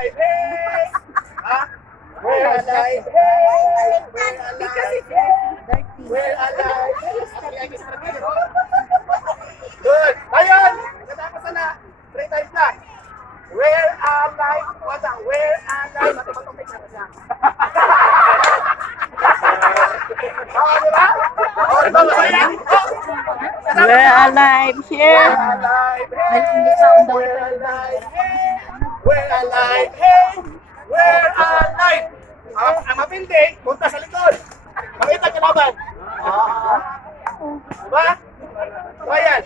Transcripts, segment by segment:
alive, hey! Ha? We're alive, hey! We're alive, hey! We're alive, hey! Good! Ayun! Natapos na. 3 times na. We're alive. What's that? We're alive. Matipatong na siya. Di ba? Ito, masaya. We're alive here. We're alive, hey! We're alive, hey! We're alive, hey! We're alive! Ang mapindi, punta sa likod. Makita ka laban. Diba? Ayan.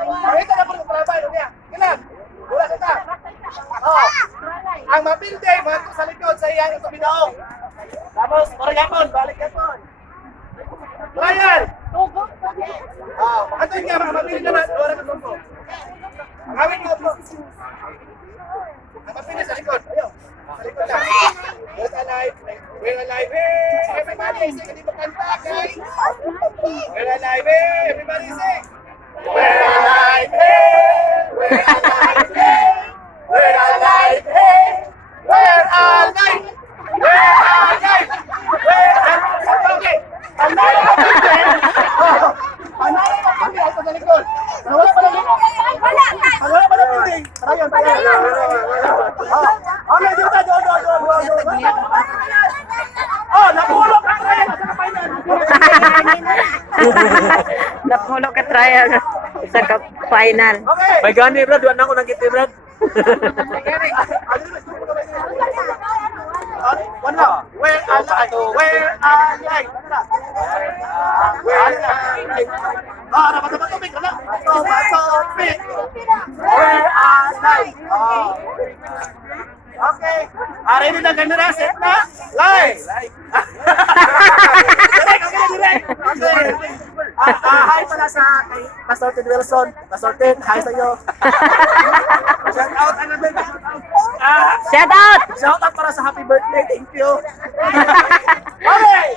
Makita na po yung kalaban. Kailan? Wala kita. Ang mapindi, manto sa likod sa iyang ito binaong. Tapos, maragapon, balik yapon. Ryan! Makatoy ka, mapili ka na. Wala ka tumpo. Makawin mo po. Ang mapili sa likod. Ayaw. Sa likod lang. We're alive. We're alive. Hey! Everybody sing. Hindi mo kanta, guys. We're alive. Hey! Everybody sing. We're alive. Hey! We're alive. Hey! We're alive. Hey! We're alive. We're alive. We're alive. Okay. Ang nalay mo kami. Ang nalay mo kami. Ito sa likod. Wala pa lang. Wala pa lang building. Tayo. Okay, dito. Napulog ang Ryan. Asa ka pa yan? Napulog ka trial sa final. Okay. May gani, Brad. Wala na ako nakita, Brad. One more. We're alive. We're alive. We're alive. Namatubig. Namatubig. We're alive. Okay. Ready na camera? Set na? Live. Direct. Okay. Hi pala sa kay Pastor Ted Wilson. Pastor Ted, hi sa iyo. Shout out. Shout out! Shout out para sa happy birthday. Thank you. Okay.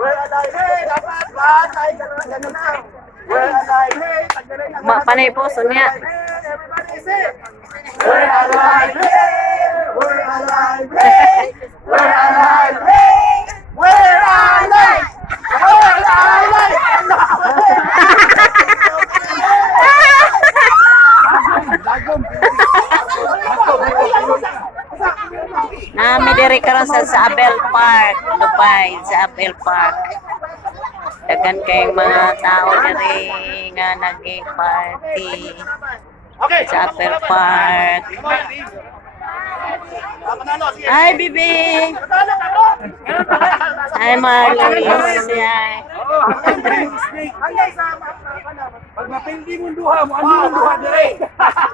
We're alive. Hey, dapat batay ganun na. We're alive. Hey, tagdalay na. Panay po, Sonia. Everybody say. We're alive. Hey, we're alive. Hey, we're alive. Hey, we're alive. We're alive. Nami diri karon sa Abel Park, Dubai, sa Abel Park. Dagan kay mga tao diri nga nag-party Okay. sa Abel Park. Hi, Bibi. Hi, Marley. Hi. Pag mapildi mo duha mo, ano yung duha dire?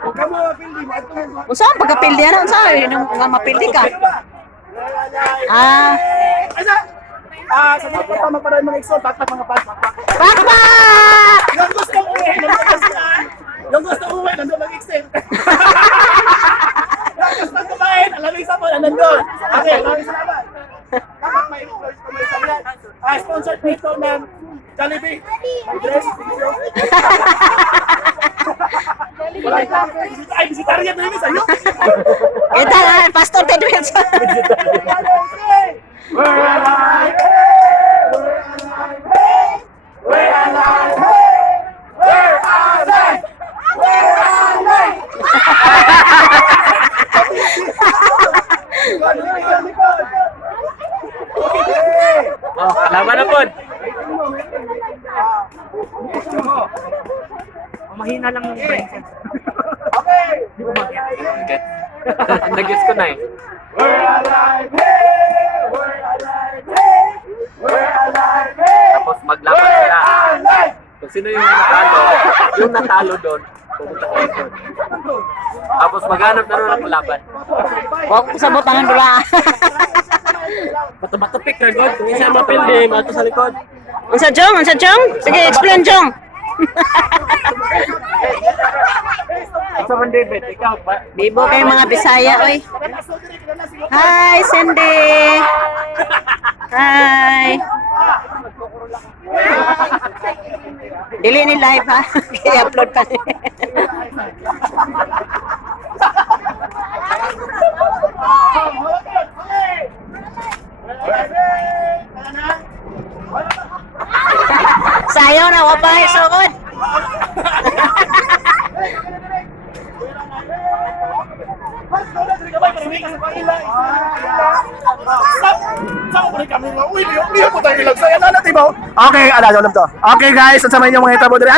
Huwag ka mo mapildi mo, ito yung duha. Unsa ang pagkapildi ano? Unsa nga mapildi ka? Ah, Sa mga pa magparay mga exo, taktak mga pas. pakpak! Yung gusto uwi, nandun sila. Yung gusto uwi, nandun mag-extend. Yung gusto kumain, alamig sa po, nandun. Okay, maraming salamat. Dapat may commercial yan. Sponsored dito ng Jollibee. My dress, thank you. Wala ka. Ay, bisitarian na yun sa'yo. Ito na, Pastor Ted Wilson. We're alive, hey! We're alive, hey! We're alive, hey! We're alive! We're alive! Oh, kalaban na po. Mahina lang yung brain cells. Okay! Di ko mag-get. Nag-gets ko na eh. We're alive, hey! We're alive, hey! We're alive, hey! Tapos maglaban We're sila. alive! Kung sino yung natalo doon, pupunta ko doon. Tapos maghanap na rin ang laban. Huwag ko sabot ang dula. Matupik na God. Kung isa mapildi, mato sa likod. Unsa Jong? Unsa Jong? Sige, explain Jong. Sa man David, ikaw pa. Bibo kay mga Bisaya oy. Hi, Cindy. Hi. Dili ni live ha. I-upload pa ni. Okay, alam to. Okay guys, unsa man yung mga hitabo diri?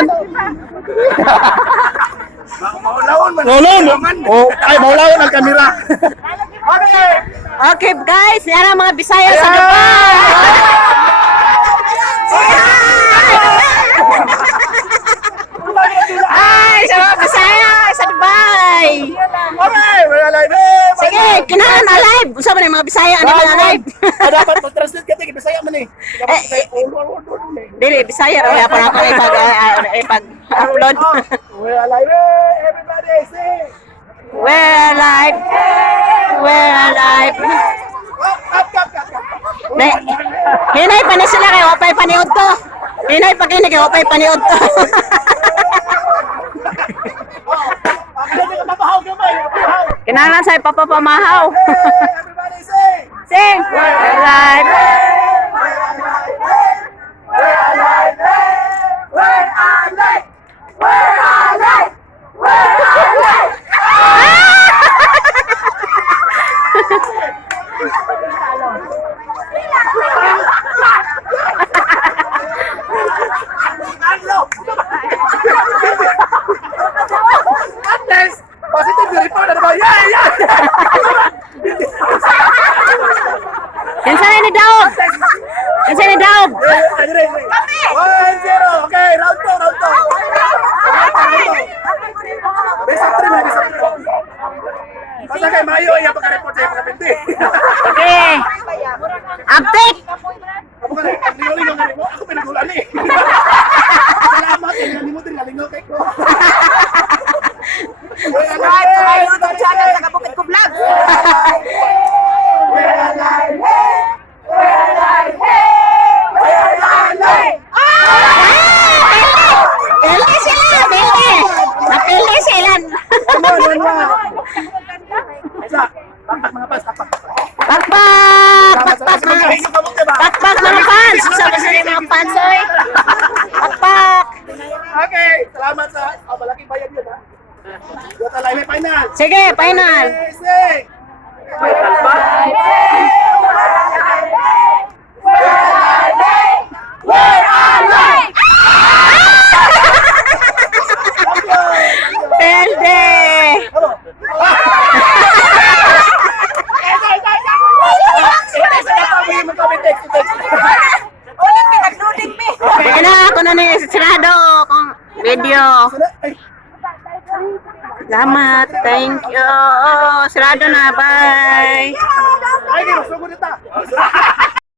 Maulawon man. Maulawon. Oh, ay maulawon ang kamera. Okay. Okay guys, yan ang mga Bisaya sa Dubai. Ay, sa mga Bisaya sa Dubai. Okay, we're alive. Sige, kinahan alive. Usa man yung mga Bisaya ano man alive. Dapat mag-translate ka tig Bisaya man eh. Dili Bisaya ra pa ako ipag-upload. We're alive. Everybody sing. We're alive. We're alive. Hinay pa ni sila kay wapay paniud to. Hinay pa kini kay wapay paniud to. Kinahanglan sa ipapapamahaw. Everybody sing. Sing. We're alive. Positive report ano ba? Yeah! Kinsa ni daog? Kinsa ni daog? 1-0. Okay, round 2. Best of 3 man, best of 3. Basta kay Mayo, iya pagka-report sa'yo pagka-pinti. Okay. Update. Ako ka na, lingaw-lingaw nga rin mo. Ako pinagulan eh. Salamat, lingaw din, lingaw kay ko. Subscribe to my YouTube channel, Tagabukid ko Vlog. Pili sila, pili. Napili sila. Isa, bakbak mga pas, bakbak. Pakpak! Pakpak mga fans! Sabi sa mga fans, oy. Pakpak! Okay, salamat sa malaking bayad yun ha. Yung talay, may final. Sige, final. Sing! Pelde! Ulit ka, nag-loading me. Sige na, ako na ni Sirado kung video. Salamat, thank you. Sirado na, bye. Ay, di, masugod ito.